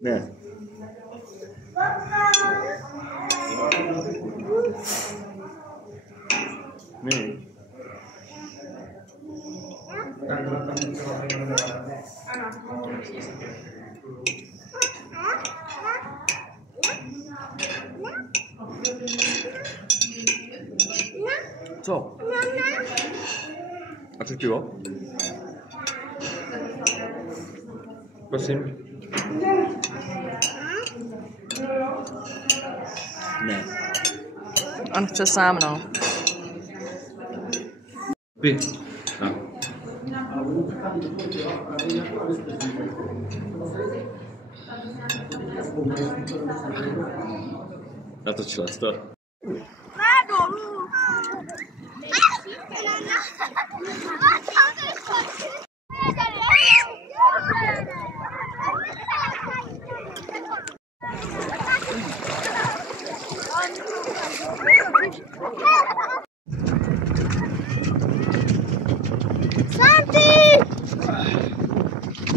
Ne. Ne. Co? A co chtělo? Prosím. Ne. On chce sám, no. Pij. No. Natočila jsi to.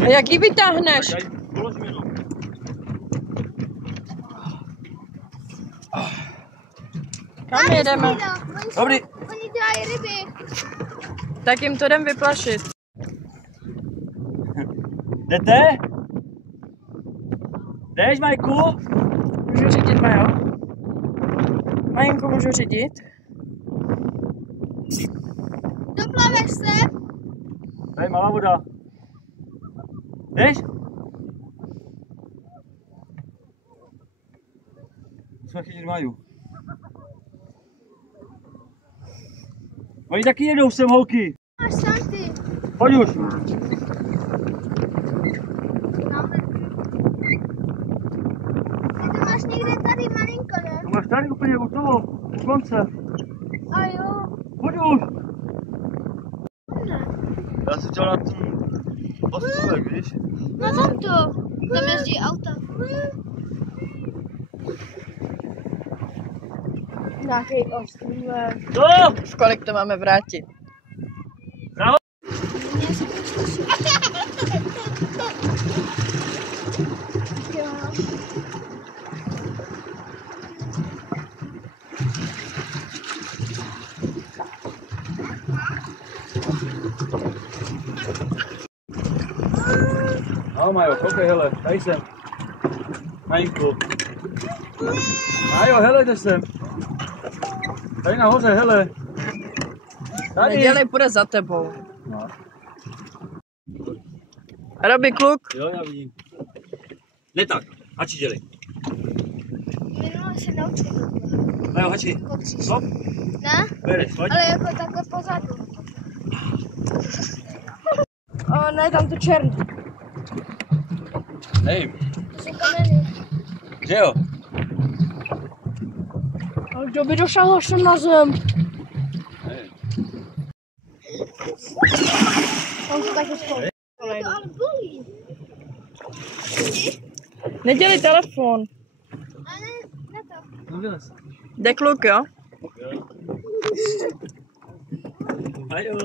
A jak ji vytáhneš? Kam jedeme? Dobrý. Oni dělají ryby. Tak jim to jdem vyplašit. Jdete? Jdeš, Majku? Můžu řídit, Majo? Majinko, můžu řídit? Doplaveš se? Tady malá voda. Jdeš? Musíme chytit Maju. Oni taky jedou sem, holky. Máš šanty. Pojď už. Ty to máš někde tady malinko, ne? To máš tady úplně u toho, u konce. A jo. Pojď už. Já jsem chtěl na tom ostrůvek, víš? No tam to. Tam jezdí auta. Nějaký ostrůvek. Co? V kolik to máme vrátit? Zahoj. No Majo, koukej, hele, tady jsem. Majinku. Majo, hele, kde jsem. Tady nahoře, hele. Tady. Nedělej, půjde za tebou. No. Robi, kluk. Jo, já vidím. Ne tak, hači dělej. Minule se naučil. Majo, hači. Stop. Ne? Bereš, pojď. Ale jako takhle pozadu. O, ne, tam to černý. Nevím. To jsou kameny. Kde jo? Ale kdo by došel až na zem? Nevím. On to taky spolu. To ale bolí. Nedělej telefon. Ale ne to. No vylez. Jde kluk, jo? Jo. Majo.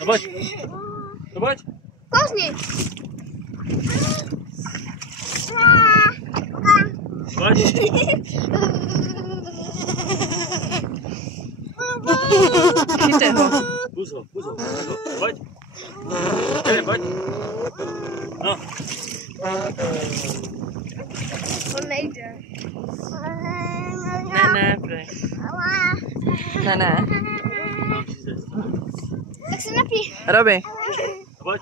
No pojď. No pojď. Kousni. Pojď. Chyťte ho. Půz ho. Pojď. Jdem, pojď. No. On nejde. Ne, prej. Ne. Tak se napij. Robi. Pojď.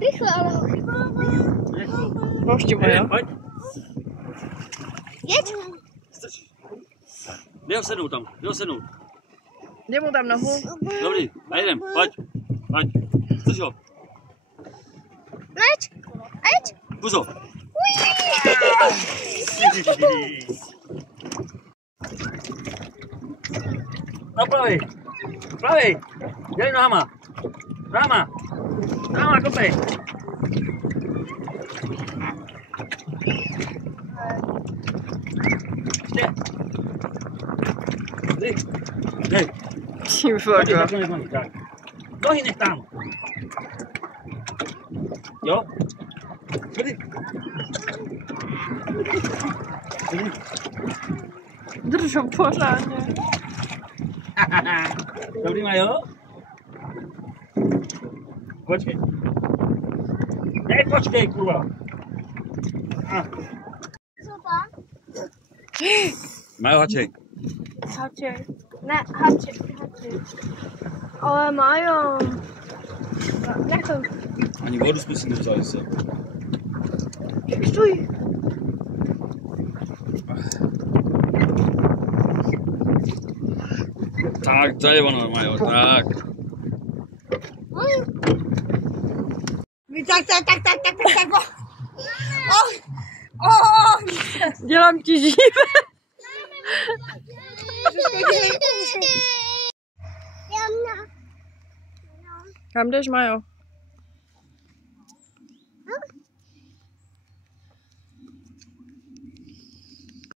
Rychle, ale ho chyba. Pouští mu, jo? Pojď. Jeď. Stačí. Jde ho sednout tam, Jde mu tam nohu. Dobrý, a jdem, pojď. Strč ho. Jeď. Půz ho. No pravej. Dělej nohama. Nohama, kopej. Dej. Ty Chodźcie, voko. tak, nohy, tak. Nohy nech tam. Jo? Chodź. Drž ho pořádně. Dobrý, Majo? Počkej. Ne, počkej, kurva. Co tam? Majo, hačej. Hačej. Ne, hačej. Ale Majo. Jak to? Ani vodu jsme si nevzali se. Stůj. Tak, to je ono, Majo, tak. Tak. Dělám ti živé. Kam jdeš, Majo?